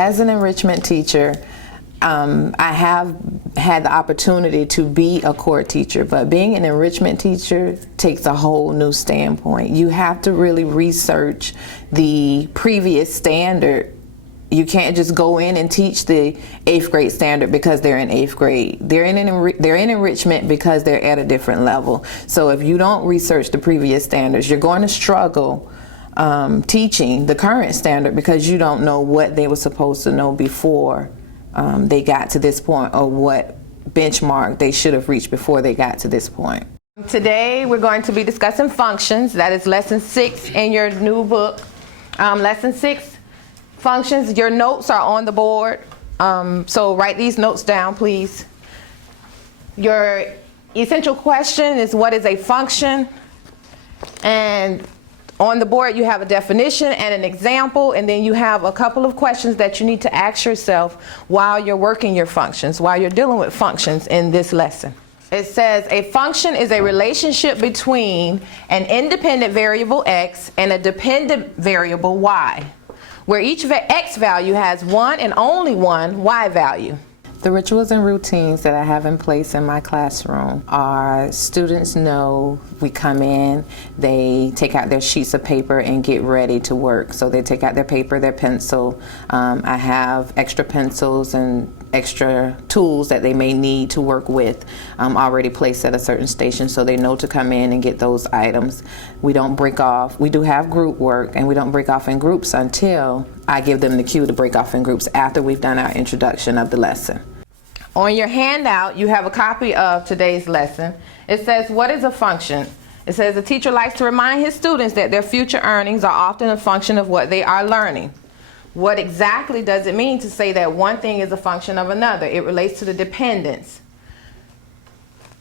As an enrichment teacher, I have had the opportunity to be a core teacher, but being an enrichment teacher takes a whole new standpoint. You have to really research the previous standard. You can't just go in and teach the 8th grade standard because they're in 8th grade. They're in enrichment because they're at a different level. So if you don't research the previous standards, you're going to struggle teaching the current standard because you don't know what they were supposed to know before they got to this point, or what benchmark they should have reached before they got to this point. Today we're going to be discussing functions. That is lesson 6 in your new book. Lesson 6, functions. Your notes are on the board, so write these notes down, please. Your essential question is, what is a function? And on the board you have a definition and an example, and then you have a couple of questions that you need to ask yourself while you're working your functions, while you're dealing with functions in this lesson. It says a function is a relationship between an independent variable x and a dependent variable y, where each x value has one and only one y value. The rituals and routines that I have in place in my classroom are, students know we come in, they take out their sheets of paper and get ready to work. So they take out their paper, their pencil. I have extra pencils and extra tools that they may need to work with already placed at a certain station, so they know to come in and get those items. We don't break off. We do have group work, and we don't break off in groups until I give them the cue to break off in groups after we've done our introduction of the lesson. On your handout, you have a copy of today's lesson. It says, what is a function? It says, a teacher likes to remind his students that their future earnings are often a function of what they are learning. What exactly does it mean to say that one thing is a function of another? It relates to the dependence.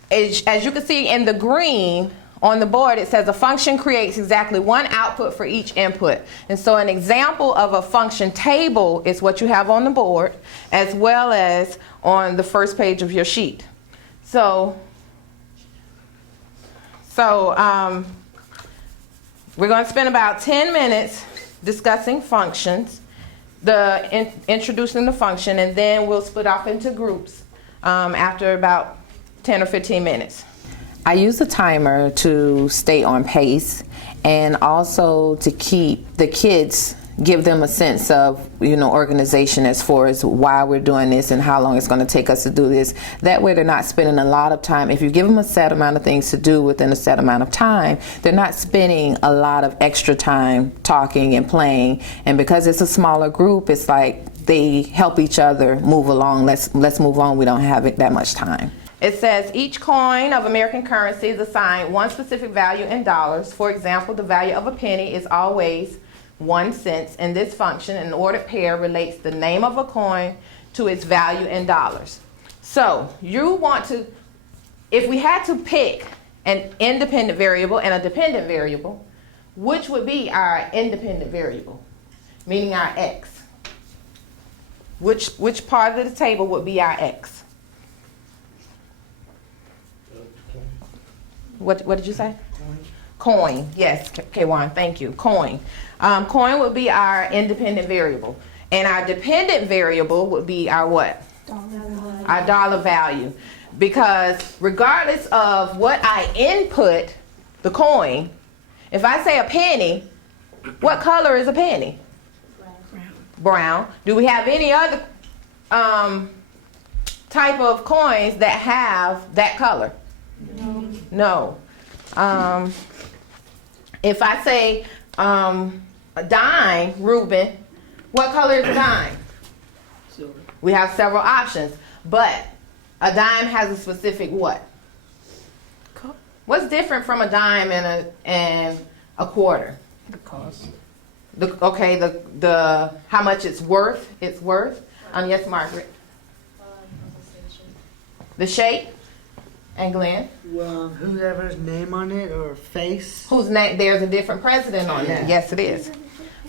As you can see in the green on the board, it says a function creates exactly one output for each input. And so an example of a function table is what you have on the board, as well as on the first page of your sheet. So we're going to spend about 10 minutes discussing functions, introducing the function, and then we'll split off into groups after about 10 or 15 minutes. I use a timer to stay on pace, and also to keep the kids, give them a sense of, organization as far as why we're doing this and how long it's going to take us to do this. That way they're not spending a lot of time. If you give them a set amount of things to do within a set amount of time, they're not spending a lot of extra time talking and playing. And because it's a smaller group, it's like they help each other move along. Let's move on. We don't have that much time. It says each coin of American currency is assigned one specific value in dollars. For example, the value of a penny is always 1 cent. In this function, an ordered pair relates the name of a coin to its value in dollars. So you want to, if we had to pick an independent variable and a dependent variable, which would be our independent variable, meaning our x? Which part of the table would be our x? What did you say? Coin. Yes, K1, thank you. Coin. Coin would be our independent variable. And our dependent variable would be our what? Our dollar value. Because regardless of what I input, the coin, if I say a penny, what color is a penny? Brown. Do we have any other type of coins that have that color? No. If I say a dime, Reuben, what color is a dime? Silver. We have several options, but a dime has a specific what? What's different from a dime and a quarter? The cost. The how much it's worth. It's worth. Yes, Margaret. The shape. And Glenn? Well, whoever's name on it or face. Whose name? There's a different president on it. Yes, it is.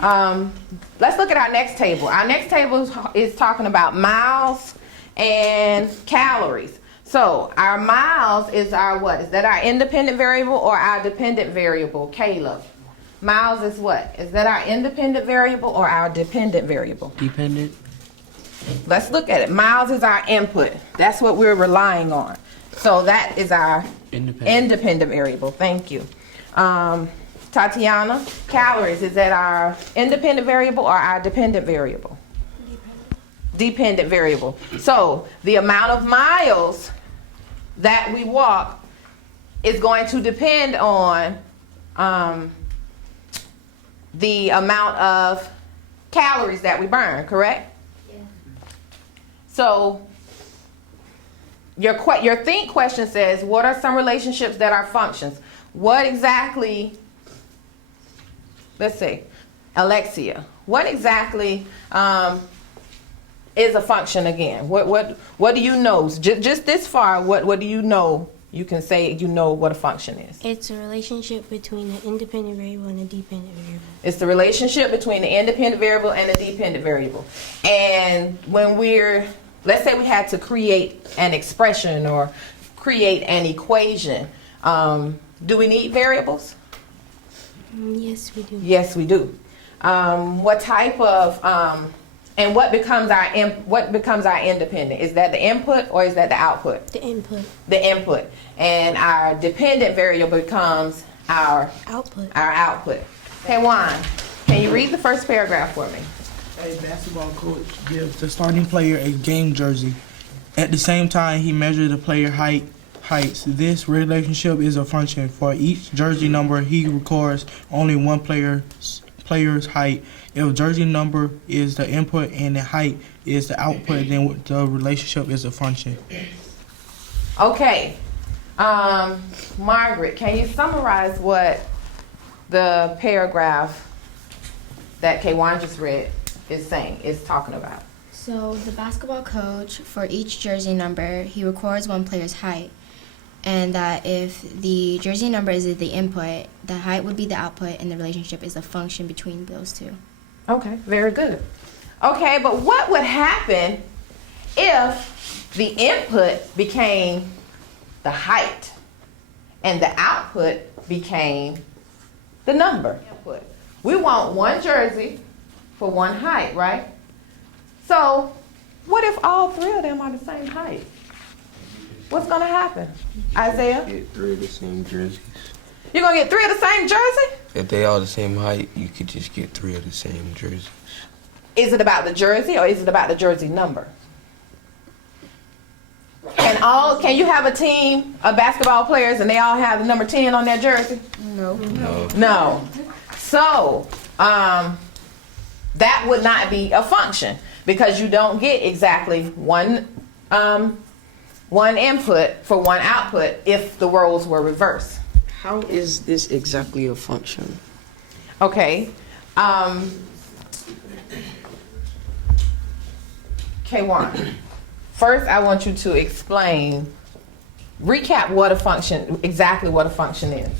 Let's look at our next table. Our next table is talking about miles and calories. So our miles is our what? Is that our independent variable or our dependent variable? Caleb. Miles is what? Is that our independent variable or our dependent variable? Dependent. let's look at it. Miles is our input. That's what we're relying on. So that is our independent variable. Thank you. Tatiana, calories, is that our independent variable or our dependent variable? Dependent variable. So the amount of miles that we walk is going to depend on the amount of calories that we burn, correct? Yeah. So your think question says, what are some relationships that are functions? What exactly, let's see, Alexia, what exactly is a function again? What do you know? Just this far, what do you know? You can say you know what a function is. It's a relationship between an independent variable and a dependent variable. It's the relationship between the independent variable and the dependent variable. And when let's say we had to create an expression or create an equation, do we need variables? Yes, we do. Yes, we do. What type of and what becomes our independent? Is that the input or is that the output? The input. The input. And our dependent variable becomes our Output. Okay, Juan, can you read the first paragraph for me? A basketball coach gives the starting player a game jersey. At the same time, he measures the player heights. This relationship is a function. For each jersey number, he records only one player's height. If jersey number is the input and the height is the output, then the relationship is a function. Okay. Margaret, can you summarize what the paragraph that K1 just read is talking about? So the basketball coach, for each jersey number, he records one player's height. And that if the jersey number is the input, the height would be the output, and the relationship is a function between those two. Okay, very good. Okay, but what would happen if the input became the height and the output became the number? We want one jersey for one height, right? So what if all three of them are the same height? What's going to happen? Isaiah? Get 3 of the same jerseys. You're going to get 3 of the same jersey? If they all the same height, you could just get 3 of the same jerseys. Is it about the jersey or is it about the jersey number? Can you have a team of basketball players and they all have the number 10 on their jersey? No. So, that would not be a function because you don't get exactly one input for one output if the roles were reversed. How is this exactly a function? Okay. K1. First, I want you to recap exactly what a function is.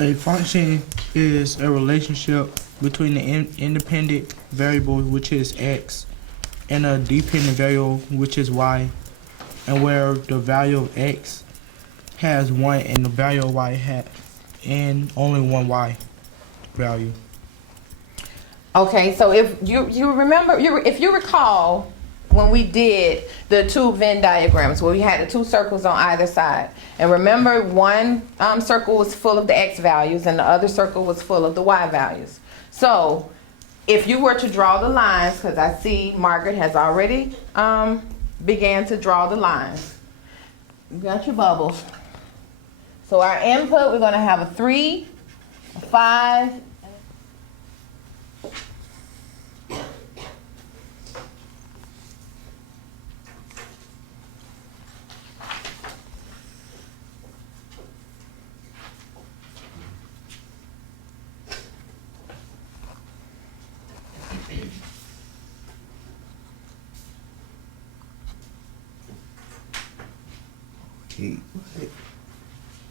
A function is a relationship between the independent variable, which is x, and a dependent variable, which is y, and where the value of x has 1 and the value of y has and only one y value. Okay, so if you remember, if you recall when we did the 2 Venn diagrams where we had the 2 circles on either side, and remember one circle was full of the x values and the other circle was full of the y values. So if you were to draw the lines, because I see Margaret has already began to draw the lines. You got your bubbles. So our input, we're going to have a 3, a 5,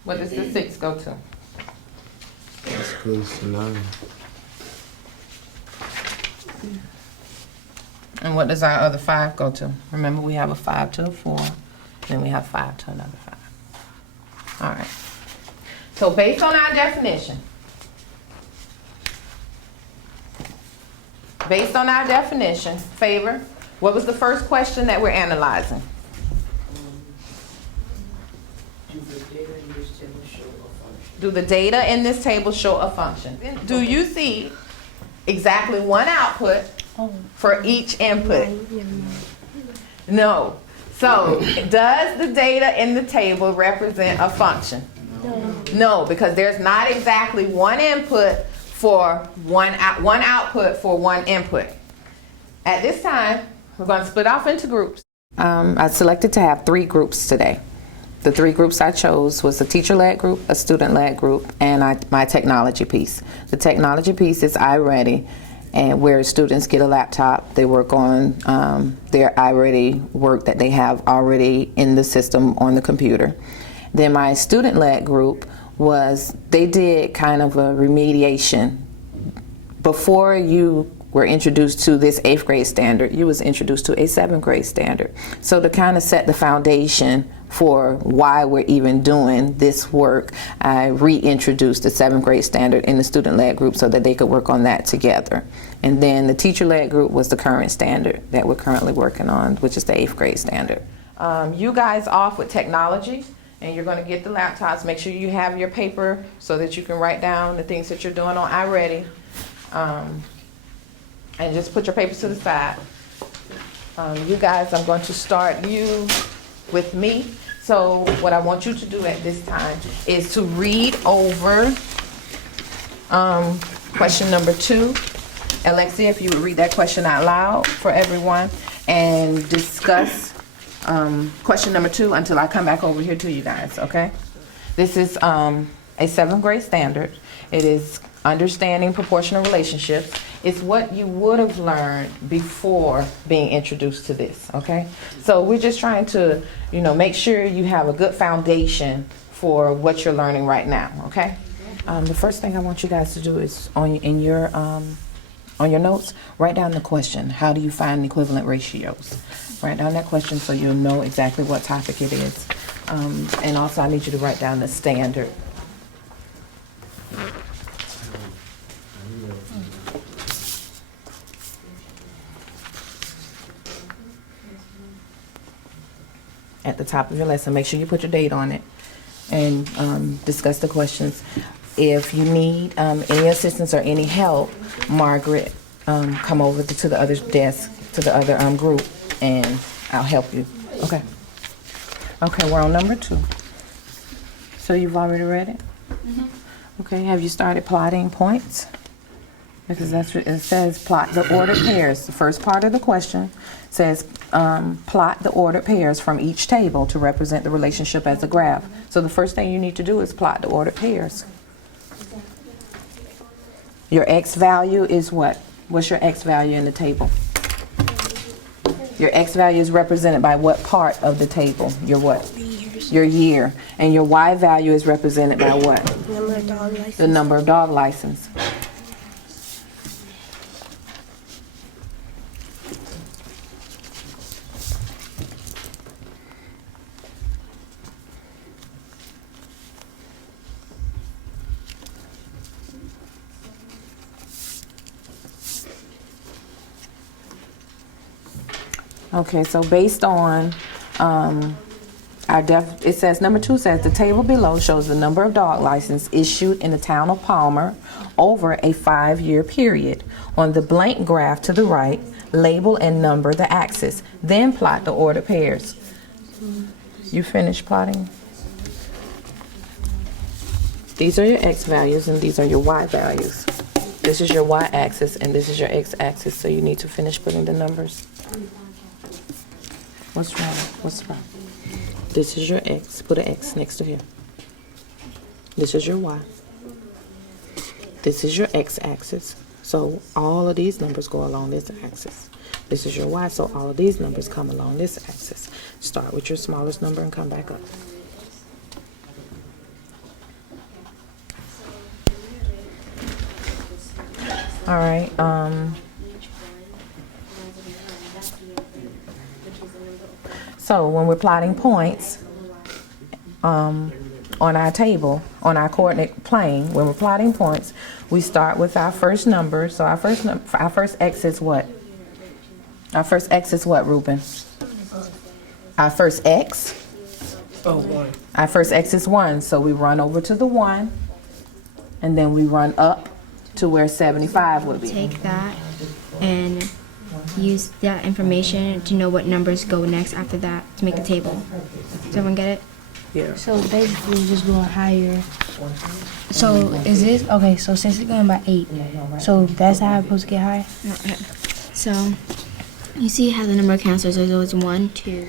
what does the 6 go to? That's close to 9. And what does our other 5 go to? Remember, we have a 5 to a 4, then we have 5 to another 5. All right. So based on our definition, favor, What was the first question that we're analyzing? Do the data in this table show a function? Do you see exactly one output for each input? No. So, does the data in the table represent a function? No, because there's not exactly one input for one output for one input. At this time, we're going to split off into groups. I selected to have 3 groups today. The 3 groups I chose was a teacher-led group, a student-led group, and my technology piece. The technology piece is iReady, and where students get a laptop, they work on their iReady work that they have already in the system on the computer. Then my student-led group they did kind of a remediation. Before you were introduced to this 8th grade standard, you was introduced to a 7th grade standard. So to kind of set the foundation for why we're even doing this work, I reintroduced the 7th grade standard in the student-led group so that they could work on that together. And then the teacher-led group was the current standard that we're currently working on, which is the 8th grade standard. You guys off with technology, and you're going to get the laptops. Make sure you have your paper so that you can write down the things that you're doing on iReady. And just put your papers to the side. You guys, I'm going to start you with me. So what I want you to do at this time is to read over question number 2. Alexia, if you would read that question out loud for everyone and discuss question number 2 until I come back over here to you guys, okay? This is a 7th grade standard. It is understanding proportional relationships. It's what you would have learned before being introduced to this, okay? So we're just trying to, make sure you have a good foundation for what you're learning right now, okay? The first thing I want you guys to do is on your notes, write down the question. How do you find equivalent ratios? Write down that question so you'll know exactly what topic it is. And also I need you to write down the standard. At the top of your lesson, make sure you put your date on it and discuss the questions. If you need any assistance or any help, Margaret, come over to the other desk, to the other group, and I'll help you. Okay. Okay, we're on number 2. So you've already read it? Mm-hmm. Okay, have you started plotting points? Because that's what it says, plot the ordered pairs. The first part of the question says plot the ordered pairs from each table to represent the relationship as a graph. So the first thing you need to do is plot the ordered pairs. Your x value is what? What's your x value in the table? Your x value is represented by what part of the table? Your what? Your year. And your y value is represented by what? Number of dog license. The number of dog license. Okay, so based on it says number 2 says the table below shows the number of dog licenses issued in the town of Palmer over a 5-year period. On the blank graph to the right, label and number the axis. Then plot the ordered pairs. You finished plotting? These are your x values and these are your y values. This is your y-axis and this is your x-axis, so you need to finish putting the numbers. What's wrong? What's wrong? This is your x. Put an x next to here. This is your y. This is your x-axis. So all of these numbers go along this axis. This is your y, so all of these numbers come along this axis. Start with your smallest number and come back up. All right. So when we're plotting points on our table, on our coordinate plane, when we're plotting points, we start with our first number. So our first x is what? Our first X is what, Ruben? Our first X? Oh, 1. Our first X is 1, so we run over to the 1, and then we run up to where 75 would be. Take that and use that information to know what numbers go next after that to make a table. Does everyone get it? Yeah. So basically, just going higher. So is this okay? So since it's going by 8, so that's how I'm supposed to get higher. So you see how the number of counselors is always 1, 2.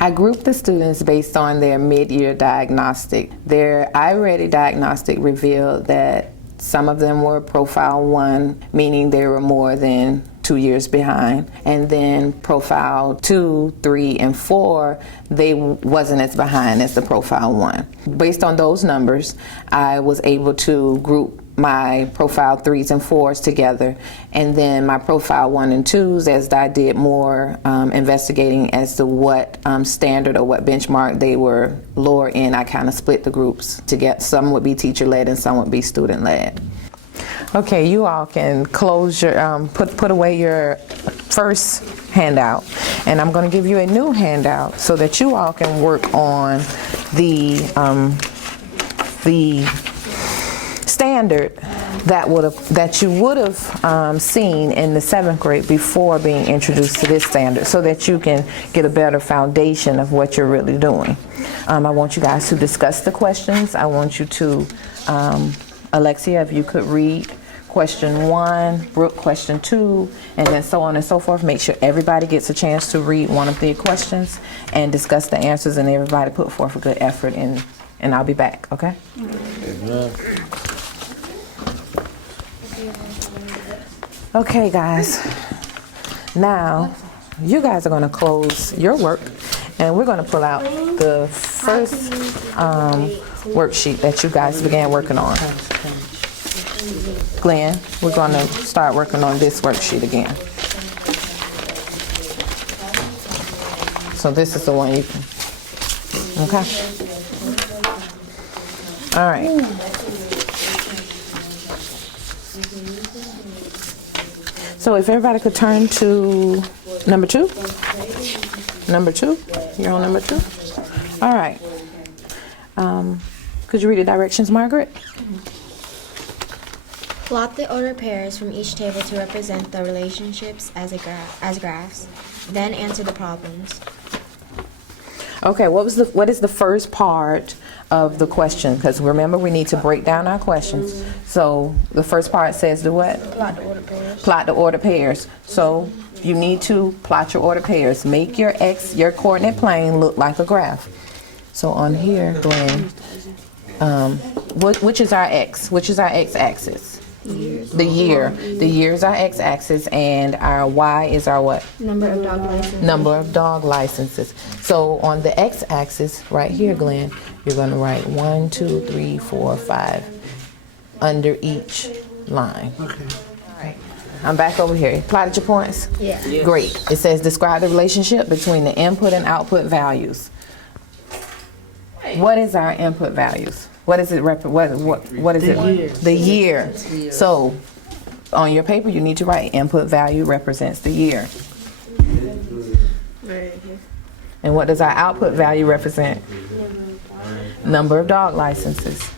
I grouped the students based on their mid-year diagnostic. Their iReady diagnostic revealed that some of them were profile 1, meaning they were more than 2 years behind. And then profile 2, 3, and 4, they wasn't as behind as the profile 1. Based on those numbers, I was able to group my profile 3s and 4s together, and then my profile 1 and 2s, as I did more investigating as to what standard or what benchmark they were lower in, I kind of split the groups to get, some would be teacher-led and some would be student-led. Okay, you all can close your, put away your first handout, and I'm going to give you a new handout so that you all can work on the standard that you would have seen in the 7th grade before being introduced to this standard, so that you can get a better foundation of what you're really doing. I want you guys to discuss the questions. I want you to, Alexia, if you could read question 1, Brooke question 2, and then so on and so forth. Make sure everybody gets a chance to read one of the questions and discuss the answers, and everybody put forth a good effort, and I'll be back, okay? Okay, guys. Now, you guys are going to close your work, and we're going to pull out the first worksheet that you guys began working on. Glenn, we're going to start working on this worksheet again. So this is the one you can, okay? All right. So if everybody could turn to number 2. Number 2, you're on number 2. All right. Could you read the directions, Margaret? Plot the order pairs from each table to represent the relationships as graphs. Then answer the problems. Okay, what is the first part of the question? Because remember, we need to break down our questions. So the first part says do what? Plot the order pairs. Plot the order pairs. So you need to plot your order pairs. Make your coordinate plane look like a graph. So on here, Glenn, which is our X? Which is our X-axis? The year. The year is our X-axis, and our Y is our what? Number of dog licenses. Number of dog licenses. So on the X-axis, right here, Glenn, you're going to write 1, 2, 3, 4, 5 under each line. Okay. All right. I'm back over here. Plotted your points? Yeah. Yes. Great. It says describe the relationship between the input and output values. What is our input values? What is it? What is it? year. The year. So on your paper, you need to write input value represents the year. And what does our output value represent? Number of dog licenses.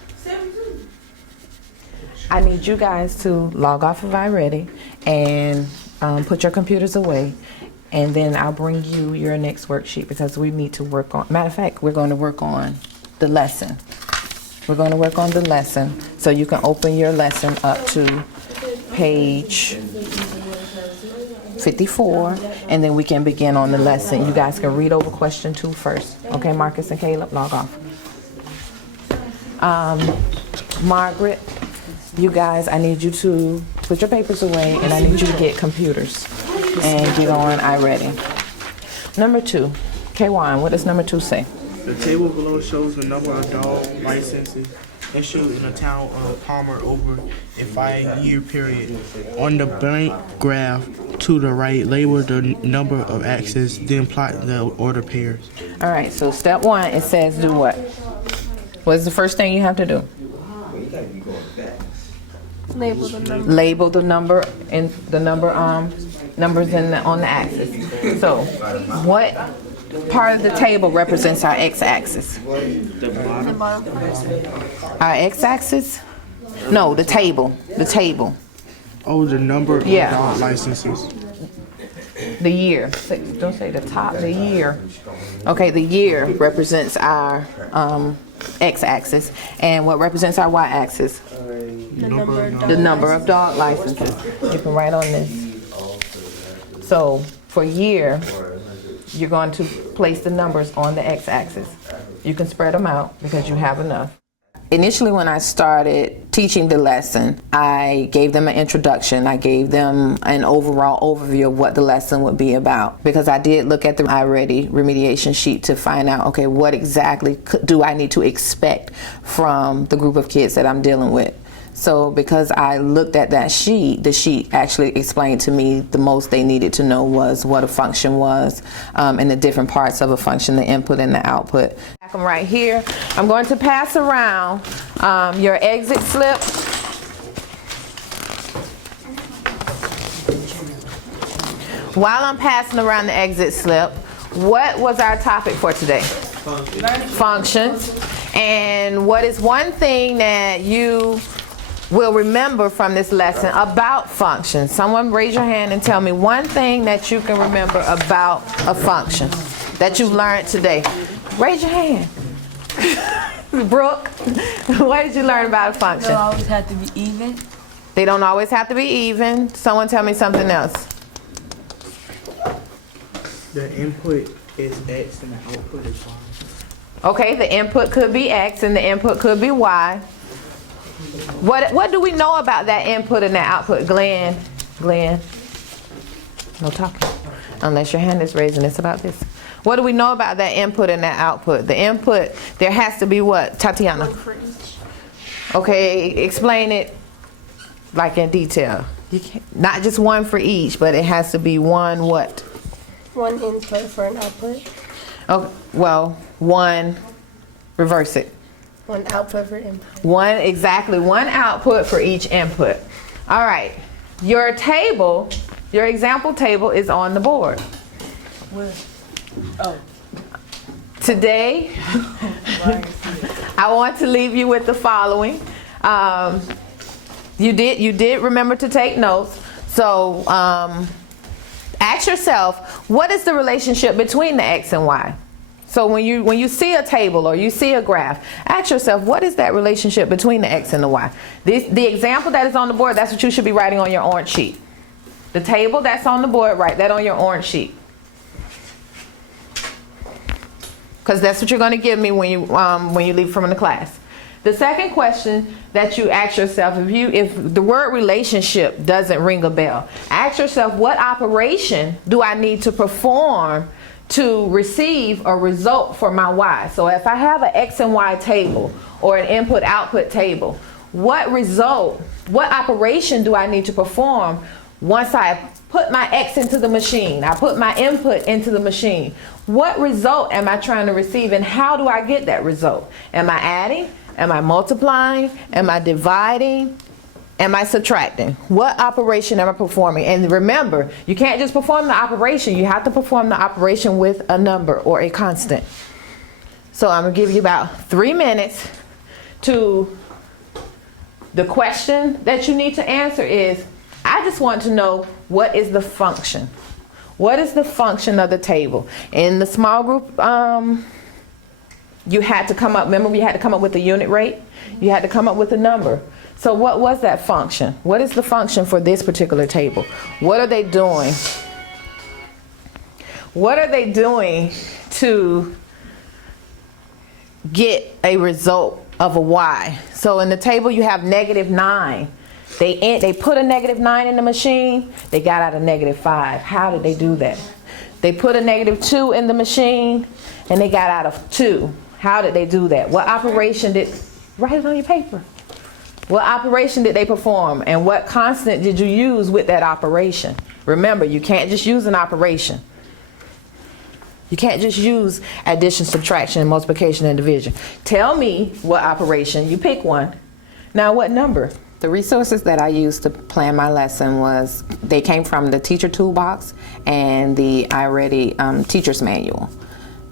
I need you guys to log off of iReady and put your computers away, and then I'll bring you your next worksheet, because we need to work on, matter of fact, we're going to work on the lesson. We're going to work on the lesson, so you can open your lesson up to page 54, and then we can begin on the lesson. You guys can read over question 2 first. Okay, Marcus and Caleb, log off. Margaret, you guys, I need you to put your papers away, and I need you to get computers and get on iReady. Number 2, K1, what does number 2 say? The table below shows the number of dog licenses issued in the town of Palmer over a 5-year period. On the blank graph to the right, label the number of axes, then plot the order pairs. All right, so step 1, it says do what? What's the first thing you have to do? Label the number. Label the number and the number numbers on the axis. So, what part of the table represents our x-axis? The bottom part. Our x-axis? No, the table. The table. Oh, the number of Yeah. dog licenses. The year. Don't say the top. The year. Okay, the year represents our x-axis, and what represents our y-axis? The number of The number of dog licenses. You can write on this. So for year, you're going to place the numbers on the x-axis. You can spread them out because you have enough. Initially, when I started teaching the lesson, I gave them an introduction. I gave them an overall overview of what the lesson would be about, because I did look at the iReady remediation sheet to find out, okay, what exactly do I need to expect from the group of kids that I'm dealing with. So because I looked at that sheet, the sheet actually explained to me the most they needed to know was what a function was, and the different parts of a function, the input and the output. I'm right here. I'm going to pass around your exit slip. While I'm passing around the exit slip, what was our topic for today? Functions. And what is one thing that you will remember from this lesson about functions? Someone raise your hand and tell me one thing that you can remember about a function that you've learned today. Raise your hand. Brooke, what did you learn about a function? They don't always have to be even. They don't always have to be even. Someone tell me something else. The input is X and the output is Y. Okay, the input could be X and the input could be Y. What do we know about that input and that output? Glenn, no talking. Unless your hand is raised and it's about this. What do we know about that input and that output? The input, there has to be what, Tatiana? One for each. Okay, explain it like in detail. You can't, not just one for each, but it has to be one what? One input for an output. Oh, well, one, reverse it. One output for input. One output for each input. All right, your table, your example table is on the board. Today, I want to leave you with the following. You did remember to take notes. So ask yourself, what is the relationship between the X and Y? So when you see a table or you see a graph, ask yourself, what is that relationship between the X and the Y? The example that is on the board, that's what you should be writing on your orange sheet. The table that's on the board, write that on your orange sheet. Because that's what you're going to give me when you leave from the class. The second question that you ask yourself, if the word relationship doesn't ring a bell, ask yourself, what operation do I need to perform to receive a result for my Y? So if I have an X and Y table or an input-output table, what operation do I need to perform once I put my X into the machine, I put my input into the machine? What result am I trying to receive, and how do I get that result? Am I adding? Am I multiplying? Am I dividing? Am I subtracting? What operation am I performing? And remember, you can't just perform the operation. You have to perform the operation with a number or a constant. So I'm going to give you about 3 minutes to, the question that you need to answer is, I just want to know, what is the function? What is the function of the table? In the small group, you had to come up, remember we had to come up with a unit rate? You had to come up with a number. So what was that function? What is the function for this particular table? What are they doing? What are they doing to get a result of a Y? So in the table you have -9. They put a -9 in the machine, they got out a -5. How did they do that? They put a -2 in the machine and they got out of 2. How did they do that? What operation write it on your paper. What operation did they perform, and what constant did you use with that operation? Remember, you can't just use an operation. You can't just use addition, subtraction, and multiplication and division. Tell me what operation. You pick one. Now what number? The resources that I used to plan my lesson they came from the teacher toolbox and the iReady teacher's manual.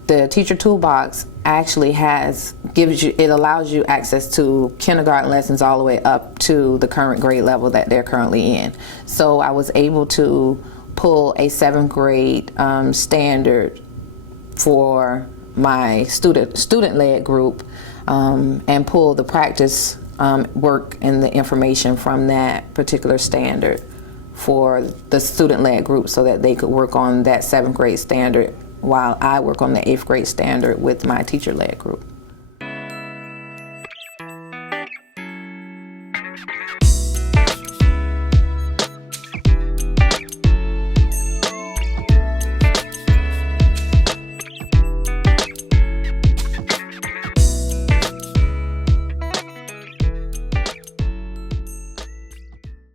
The teacher toolbox actually allows you access to kindergarten lessons all the way up to the current grade level that they're currently in. So I was able to pull a 7th grade standard for my student-led group and pull the practice work and the information from that particular standard for the student-led group so that they could work on that 7th grade standard while I work on the 8th grade standard with my teacher-led group.